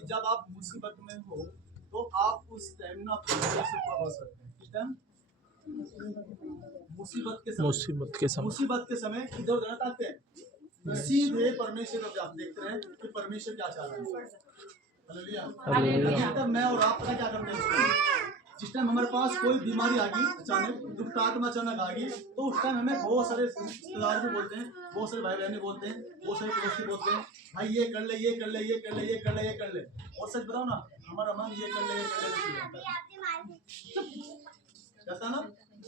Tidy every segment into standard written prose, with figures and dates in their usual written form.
कि जब आप मुसीबत में हो तो आप उस टाइम ना अपने से ऊपर सकते हैं। किस टाइम? मुसीबत के समय। मुसीबत के समय इधर उधर ताकते हैं, सीधे परमेश्वर को आप देखते हैं कि परमेश्वर क्या चाह रहा है। हालेलुया। मैं और आप पता क्या करते हैं? जिस टाइम हमारे पास कोई बीमारी आ गई, अचानक दुष्ट आत्मा अचानक आ गई, तो उस टाइम हमें बहुत सारे रिश्तेदार भी बोलते हैं, बहुत सारे भाई बहन बोलते हैं, बहुत सारे पड़ोसी बोलते हैं, भाई ये कर ले, ये कर ले, ये कर ले, ये कर ले, ये कर ले। और सच बताओ ना, हमारा मन ये कर ले, ये कर ले जाता है ना,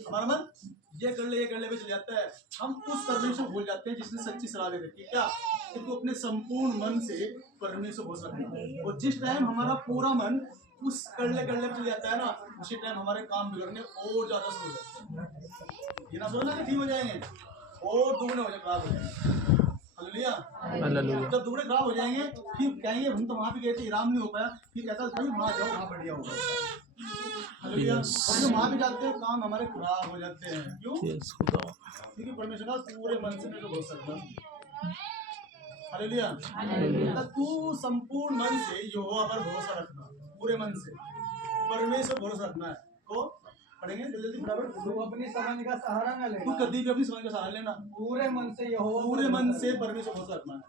हमारा मन ये कर ले, ये कर ले भी चल जाता है। हम उस परमेश्वर भूल जाते हैं जिसने सच्ची सलाह दे रखी है। क्या? कि तू अपने संपूर्ण मन से परमेश्वर हो सकता है। और जिस टाइम हमारा पूरा मन उस करले चल जाता है ना, उसी टाइम हमारे काम बिगड़ने और ज्यादा शुरू हो जाते हैं। ये ना सोचना कि ठीक हो जाएंगे, और दुगने हो जाए, खराब हो जाएंगे। हालेलुया। जब दुगने खराब हो जाएंगे, फिर कहेंगे हम तो वहां भी गए थे, आराम नहीं हो पाया, फिर कहता है वहां जाओ, वहां बढ़िया होगा। हालेलुया। हम वहां भी जाते हैं, काम हमारे खराब हो जाते हैं। क्यों? क्योंकि परमेश्वर का पूरे मन से मेरे को भरोसा रखना। हालेलुया। तू संपूर्ण मन से यहोवा पर भरोसा रखना, पूरे मन से परमेश्वर भरोसा रखना है। को पढ़ेंगे जल्दी बराबर। तू अपनी समझ का सहारा न ले, तू कभी भी अपनी समझ का सहारा लेना, पूरे मन से यहोवा, पूरे मन से परमेश्वर भरोसा रखना है।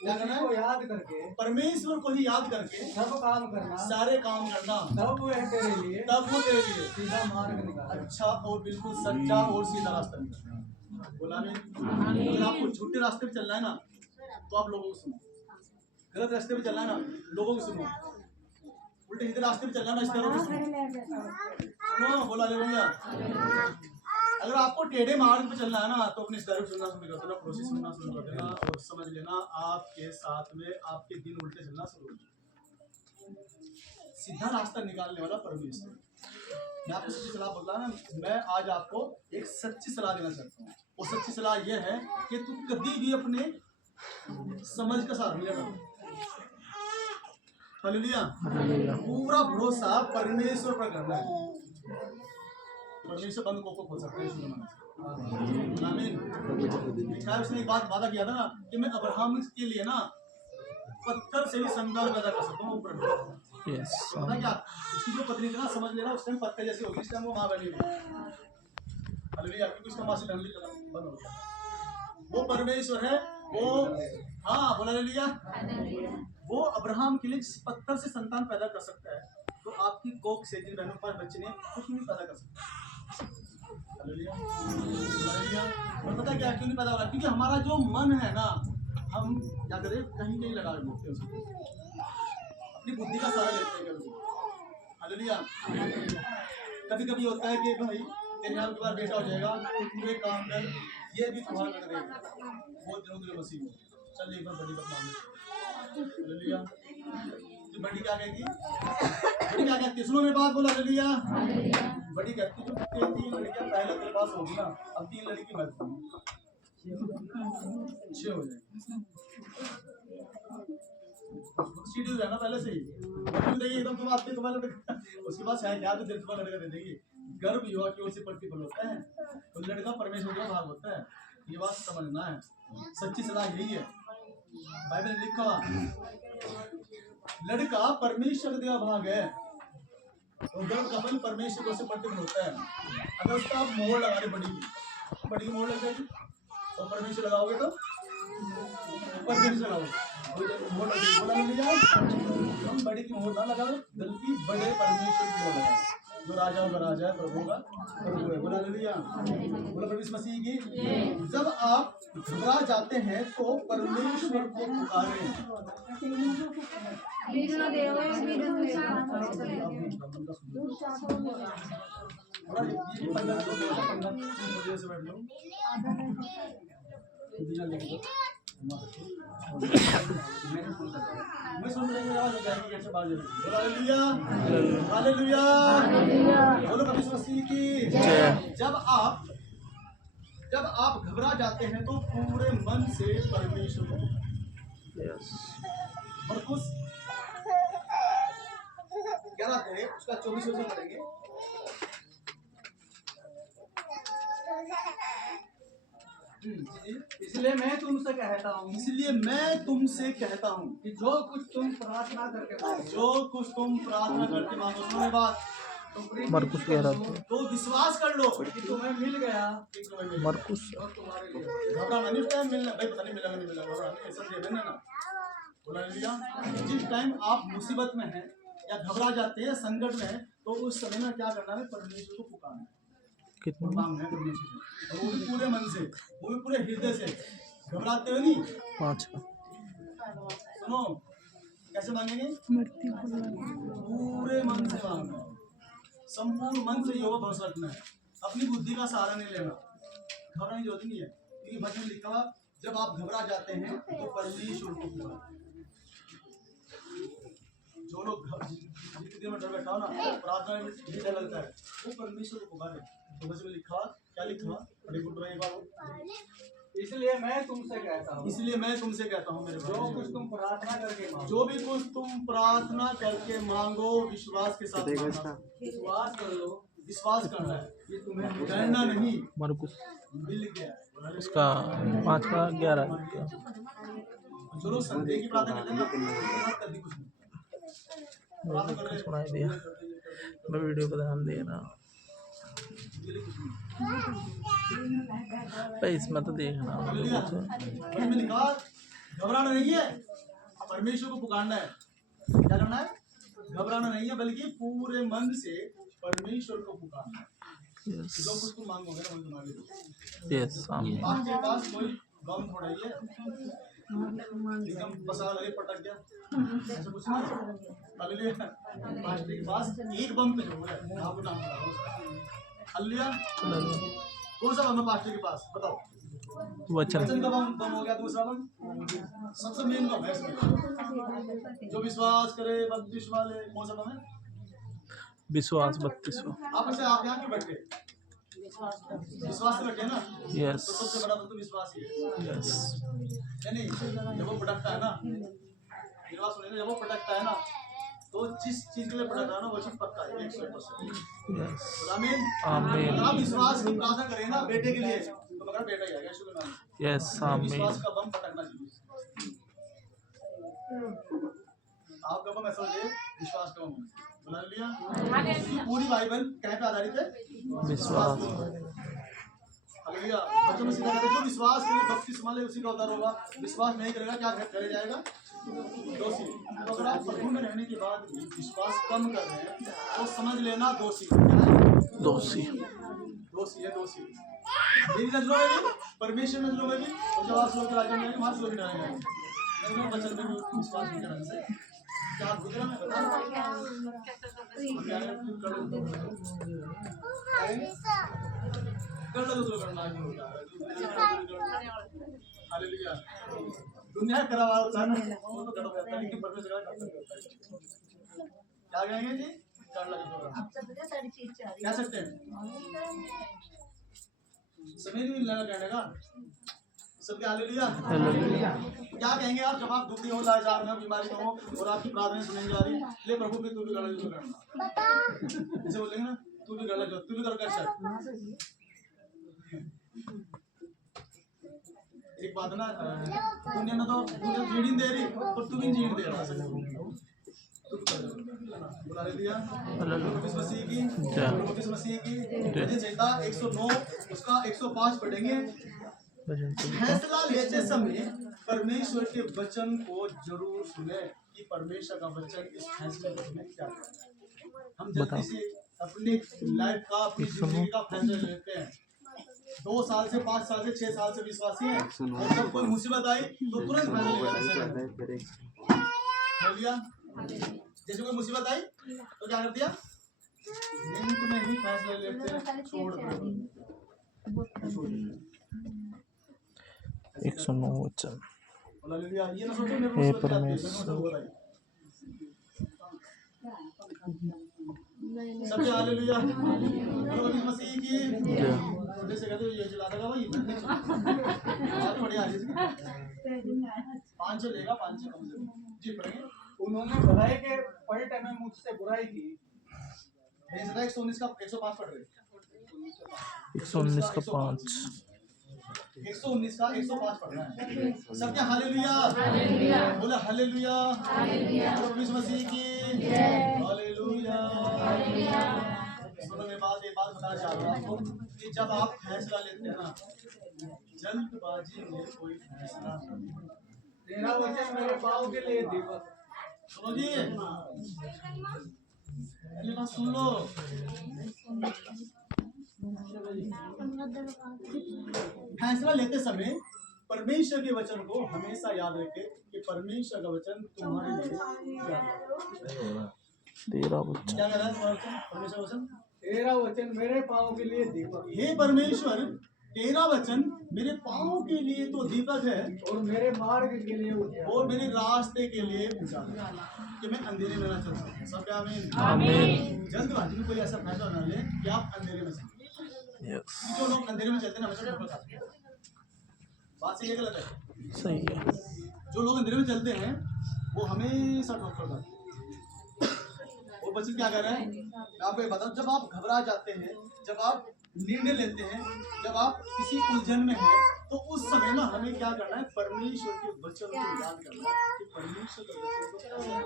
क्या करना है? याद करके, परमेश्वर को ही याद करके सब काम करना, सारे काम करना, तब वो तेरे लिए, तब वो तेरे लिए सीधा मार्ग निकाल, अच्छा और बिल्कुल सच्चा और सीधा रास्ता निकालना। बोला नहीं? अगर आपको झूठे रास्ते पे चलना है ना, तो आप लोगों को सुनो। गलत रास्ते पे चलना है ना, लोगों को सुनो। उल्टे सीधे रास्ते पे चलना ना, इस तरह सुनो। बोला ले भैया। अगर आपको टेढ़े मार्ग पे चलना है ना, तो अपने रिश्तेदारों सुनना शुरू कर देना, पड़ोसी सुनना शुरू कर देना, और समझ लेना आपके साथ में आपके दिन उल्टे चलना शुरू हो जाए। सीधा रास्ता निकालने वाला परमेश्वर। मैं आपको सच्ची सलाह बोल रहा ना, मैं आज आपको एक सच्ची सलाह देना चाहता हूँ। और सच्ची सलाह यह है कि तू कभी भी अपने समझ का साथ नहीं लेना। हालेलुया। पूरा भरोसा परमेश्वर पर करना है। परमेश्वर बंद को खोल सकते हैं। आमीन। उसने एक बात वादा किया था ना कि मैं अब्राहम के लिए ना पत्थर से भी संतान पैदा कर सकता हूँ। ऊपर पता क्या? उसकी जो पत्नी थी ना, समझ लेना उस टाइम पत्थर जैसी होगी, इस टाइम वो माँ बनी हुई। हालेलुया। क्योंकि उसका माँ से लंबी बंद हो गया। वो परमेश्वर है, वो हाँ बोला हालेलुया। वो अब्राहम के लिए पत्थर से संतान पैदा कर सकता है, तो आपकी कोख से जिन बहनों पर बच्चे ने कुछ नहीं पैदा कर सकता। हालेलुया। और पता क्या क्यों नहीं पैदा हो रहा? क्योंकि हमारा जो मन है ना, हम क्या करें, कहीं कहीं लगा देते हैं उसको, अपनी बुद्धि का सहारा लेते हैं कभी। हालेलुया। कभी कभी होता है कि भाई तेरे नाम के बाद बेटा हो जाएगा, तू एक काम कर, ये भी तुम्हारा कर देगा, बहुत दिनों के मसीह हो, चल एक बार बड़ी बात मान ले। हालेलुया। बड़ी क्या कहेगी? बड़ी क्या कहती है? सुनो मेरी बात, बोला हालेलुया। बड़ी कहती है जो तीन लड़कियां पहले तेरे पास होगी ना, अब तीन लड़की मत छह हो जाएगी। सीढ़ी है ना पहले से ही, देखिए एकदम तुम आपके तुम्हारे उसके पास है क्या, तो दिल तुम्हारा लड़का दे देगी। गर्भ युवा की ओर से प्रतिफल होता है, तो लड़का परमेश्वर का भाग होता है। ये बात समझना है, सच्ची सलाह यही है। बाइबल में लिखा लड़का परमेश्वर का भाग है, और गर्भ का फल परमेश्वर से प्रतिफल होता है। अगर उसका आप मोहर लगा रहे, बड़ी की मोहर लग जाएगी, और परमेश्वर लगाओगे तो परमेश्वर लगाओगे। हम बड़ी की मोहर ना लगाओ, बल्कि बड़े परमेश्वर की मोहर लगाओ, जो राजाओं का राजा है, प्रभु का प्रभु है। बोला हालेलुया। बोला प्रभु मसीह की। जब आप घबरा जाते हैं तो परमेश्वर को पुकारें। मैं सुन रही हूँ, आवाज हो जाएगी कैसे बाहर जाएगी। हालेलुया। हालेलुया। बोलो कभी मसीह की। जब आप घबरा जाते हैं तो पूरे मन से परमेश्वर को। मरकुस 11 है, उसका 24 से पढ़ेंगे। जी इसलिए मैं तुमसे कहता हूँ इसलिए मैं तुमसे कहता हूँ कि जो कुछ तुम प्रार्थना करके मांगो, जो कुछ तुम प्रार्थना करके मांगो, सुनो मेरी बात, मरकुस कह रहा था तो विश्वास कर लो कि तुम्हें मिल गया कि तुम्हें मिल मरकुस और तुम्हारे लिए घबराना नहीं, टाइम मिलना भाई, पता नहीं मिला नहीं मिला, घबराना नहीं, ऐसा दे देना ना। बोला लिया, जिस टाइम आप मुसीबत में हैं या घबरा जाते हैं, संकट में हैं, तो उस समय में क्या करना है? परमेश्वर को पुकारना है, कितना मांगना है परमेश्वर से, और वो भी पूरे मन से, वो भी पूरे हृदय से, घबराते हुए नहीं। 5 का सुनो कैसे मांगेंगे? पूरे मन से मांगना है, संपूर्ण मन से यहोवा भरोसा रखना है, अपनी बुद्धि का सहारा नहीं लेना, घबराने की जरूरत नहीं है, क्योंकि वचन में लिखा हुआ जब आप घबरा जाते हैं तो परमेश्वर को पुकारो। जो लोग जितने देर में डर बैठा हो ना, प्रार्थना में भी डर लगता है, वो परमेश्वर को पुकारे। तो वचन में लिखा क्या लिखा? अरे बोल रहे एक बार, इसलिए मैं तुमसे कहता हूँ, इसलिए मैं तुमसे कहता हूँ मेरे जो कुछ तुम प्रार्थना करके मांगो, जो भी कुछ तुम प्रार्थना करके मांगो, विश्वास के साथ मांगना। विश्वास कर लो विश्वास करना है, कि तुम्हें डरना नहीं, मरकुस मिल गया। उसका 5 का 11 का जो लोग संदेह की प्रार्थना करते हैं ना, बात करनी कुछ नहीं, प्रार्थना कर रहे हैं, सुनाई दिया मैं वीडियो को ध्यान दे रहा ये कुछ नहीं। भाई इसमें तो देखना हालेलुया। वचन में लिखा घबराना नहीं है, परमेश्वर को पुकारना है। क्या करना है? घबराना नहीं है, बल्कि पूरे मन से परमेश्वर को पुकारना है। यस जो कुछ तुम मांगोगे ना, वही तुम्हारे लिए। यस सामने आपके पास कोई गम थोड़ा ही है, एकदम पसार लगे पटक गया, ऐसा कुछ नहीं है। हालेलुया। पास्टर के पास एक बम पे जो है, आप नाम बताओ उसका। हालेलुया। कौन सा बम है पास्टर के पास? बताओ। वचन वचन का बम हो गया। दूसरा बम सबसे मेन बम है इसमें, जो विश्वास करे, बत्तीस वाले। कौन सा बम है? विश्वास 32वां आप अच्छा, आप यहाँ क्यों बैठे? विश्वास से बैठे ना, यस तो सबसे बड़ा तो विश्वास ही है। यस नहीं, जब वो पटकता है ना, मेरी बात सुनिए, जब वो पटकता है ना, तो जिस चीज के लिए पटक रहा है ना, वो चीज पक्का है 100%। यस आमीन। आमीन अगर आप विश्वास की प्रार्थना करें ना बेटे के लिए, तो मगर बेटा ही आएगा, यीशु के नाम में। यस आमीन विश्वास का बम पटकना चाहिए। आपका बम ऐसा हो जाए, विश्वास का बम। बोला लिया। पूरी बाइबल क्या पे आधारित है? विश्वास हालेलुया। बच्चों में सिखाया जो विश्वास करे, बपतिस्मा ले उसी का उद्धार होगा। विश्वास नहीं करेगा, क्या करे जाएगा? दोषी। तो अगर आप प्रभु में रहने के बाद भी विश्वास कम कर रहे हैं, तो समझ लेना दोषी। दोषी दोषी है, दोषी। मेरी नजरों में भी, परमेश्वर नजरों में भी, और जब आप लोग के राज्य में आएंगे, वहाँ से लोग डरेंगे। मैं बचन में भी विश्वास नहीं करने से क्या गुजरा मैं बता रहा हूँ। कर लो तो करना नहीं होता। हालेलुया। दुनिया करवा होता है ना, वो तो कर देता है, लेकिन परमेश्वर का करता है। क्या कहेंगे जी? कर लो तो क्या सकते हैं? समय नहीं मिलना कहने का सबके। हालेलुया। क्या कहेंगे आप जब आप दुखी हो, लाचार में, बीमारी में हो और आपकी प्रार्थना सुनेंगे जा रही है, ले प्रभु भी तू भी गलत जो करना, ऐसे बोलेंगे ना, तू भी गलत जो, तू भी कर कर। एक बात ना, दुनिया ने तो दुनिया जीने दे रही, पर तू भी जीने दे रहा है। बुला ले दिया मसीह की, मसीह की। मुझे चेता 109 उसका 105 पढ़ेंगे। फैसला लेते समय परमेश्वर के वचन को जरूर सुने कि परमेश्वर का वचन इस फैसले में क्या है। हम जल्दी से अपनी लाइफ का, अपनी जिंदगी का फैसला लेते हैं। 2 साल से 5 साल से 6 साल से विश्वासी है, और जब कोई मुसीबत आई तो तुरंत फैसला लिया। जैसे कोई मुसीबत आई तो क्या कर दिया? मिनट में ही फैसला लेते हैं, छोड़ दो। 109 वचन। हालेलुया। ये ना सोचो मेरे को हे मुसीबत आती है, सबसे हालेलुया। मसीह की जैसे कहते ये चला देगा भाई, बहुत बढ़िया है। 500 लेगा, 500 कम से कम जी पढ़ेंगे। उन्होंने भलाई के पलटे में मुझसे बुराई की। 119 का 105 पढ़ रहे, 119 का 5। 119 का 105 पढ़ना है। सब क्या हालेलुया, बोला हालेलुया, प्रभु यीशु मसीह की हालेलुया। सुनो, मैं एक बात बताना चाह रहा हूँ आपको कि जब आप फैसला लेते हैं ना, जल्दबाजी में कोई फैसला नहीं। तेरा वचन मेरे पाँव के लिए दीपक। सुनो जी, पहले बात सुन लो। फैसला लेते समय परमेश्वर के वचन को हमेशा याद रखें कि परमेश्वर का वचन तुम्हारे लिए क्या है। तेरा वचन क्या कह रहा है परमेश्वर वचन? तेरा वचन मेरे पाँव के लिए दीपक हे परमेश्वर, तेरा वचन मेरे पाँव के लिए तो दीपक है और मेरे मार्ग के लिए उजाला। और मेरे रास्ते के लिए उजाला, कि मैं अंधेरे में ना चल सकूं। सब क्या आमीन? आमीन। जल्दबाजी में कोई ऐसा फैसला ना ले कि आप अंधेरे में चलें। यस, जो लोग अंधेरे में चलते हैं ना, हमेशा ठोकर खाते हैं। बात सही है गलत है? सही है। जो लोग अंधेरे में चलते हैं वो हमेशा ठोकर खाते हैं। वो बच्चे क्या कह रहे हैं, मैं आपको ये बताऊं, जब आप घबरा जाते हैं, जब आप निर्णय लेते हैं, जब आप किसी उलझन में हैं, तो उस समय ना हमें क्या करना है, परमेश्वर के वचन को याद करना है कि परमेश्वर का वचन तो क्या है।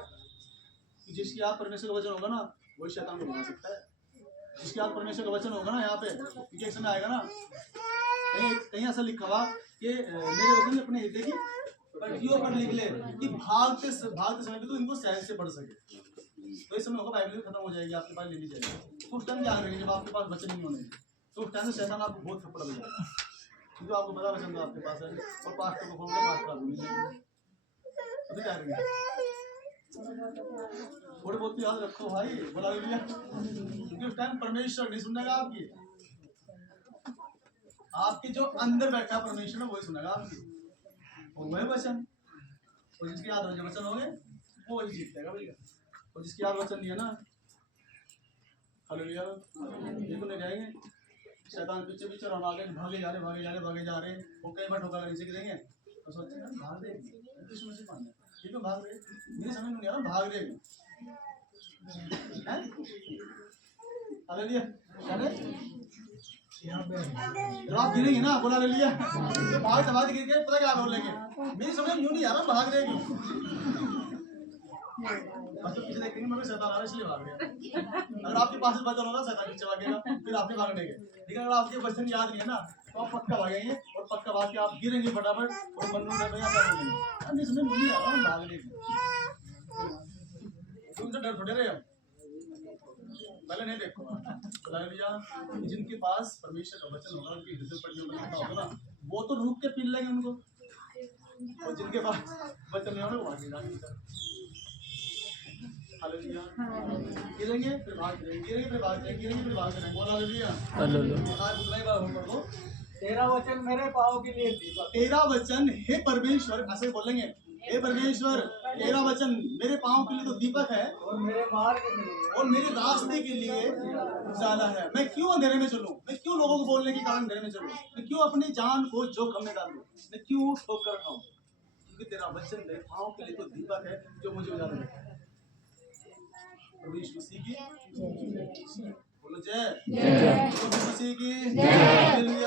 जिसकी याद परमेश्वर का वचन होगा ना, वही शैतान को भगा सकता है। जिसकी याद परमेश्वर का वचन होगा ना, यहाँ पे एक समय आएगा ना, कहीं ऐसा लिखा हुआ कि मेरे वचन अपने हृदय की पट्टियों पर लिख ले कि भागते समय भी तो इनको सहज से पढ़ सके। तो इस समय होगा बाइबल खत्म हो जाएगी, आपके पास लेनी चाहिए। तो उस टाइम क्या करेंगे जब आपके पास वचन नहीं होने, तो उस टाइम से शैतान आपको बहुत थप्पड़ देगा, क्योंकि आपको पता वचन तो आपके पास है और पास्टर को खोल के पास्टर आपको नहीं देंगे। तो क्या करेंगे? थोड़ी बहुत याद रखो भाई, बोला हालेलुया, क्योंकि उस टाइम परमेश्वर नहीं सुनेगा आपकी जो अंदर बैठा परमेश्वर है वही सुनेगा आपकी, और वही वचन। और जिसकी याद वचन होंगे वो वही जीतेगा भैया, और जिसकी याद वचन नहीं है ना, हालेलुया, ये तो नहीं जाएंगे। शैतान पीछे पीछे और आगे भागे जा रहे, वो कई बार ठोकर नीचे गिरेंगे तो सोचते हैं भाग रहे, ठीक है भाग रहे, मेरी समझ में नहीं आ रहा, भाग रहे हैं। हालेलुया, जब आप गिरेंगे ना, बोला हालेलुया, तो भाग गिर गए, पता क्या बोलेंगे, मेरी समझ में नहीं आ रहा, भाग रहे क्यों? पीछे देखेंगे मगर शैतान आ रहा है इसलिए भाग रहे। अगर आपके पास वचन होगा शैतान पीछे भागेगा, फिर आपने भागने के। लेकिन अगर आपके वचन याद नहीं है ना, तो आप पक्का भागेंगे, और पक्का भाग के आप गिरेंगे फटाफट, और मन में डर क्या बोलेंगे, इसमें नहीं आ रहा, भागने के। तुमसे डर थोड़े रहे, पहले नहीं देखो। हालेलुया, जिनके पास परमेश्वर का वचन होगा, उनकी हृदय पढ़ने में होगा ना, वो तो रुक के पी लेंगे उनको, और जिनके पास वचन नहीं होगा वो आगे जाएंगे। हालेलुया, गिरेंगे फिर भाग जाएंगे, बोला हालेलुया, आज उतना ही बार हम पढ़ दो। तेरा वचन मेरे पाँव के लिए दीपक। तेरा वचन हे परमेश्वर, ऐसे बोलेंगे, हे परमेश्वर तेरा वचन मेरे पाँव के लिए तो दीपक है और मेरे मार्ग के लिए और मेरे रास्ते के लिए उजाला है। मैं क्यों अंधेरे में चलूं? मैं क्यों लोगों को बोलने के कारण अंधेरे में चलूं? मैं क्यों अपनी जान को जोखिम में डालूं? मैं क्यों ठोकर खाऊं? क्योंकि तेरा वचन मेरे पाँव के लिए तो दीपक है जो मुझे उजाला देता है। प्रभु यीशु मसीह की बोलो जय, प्रभु यीशु मसीह की।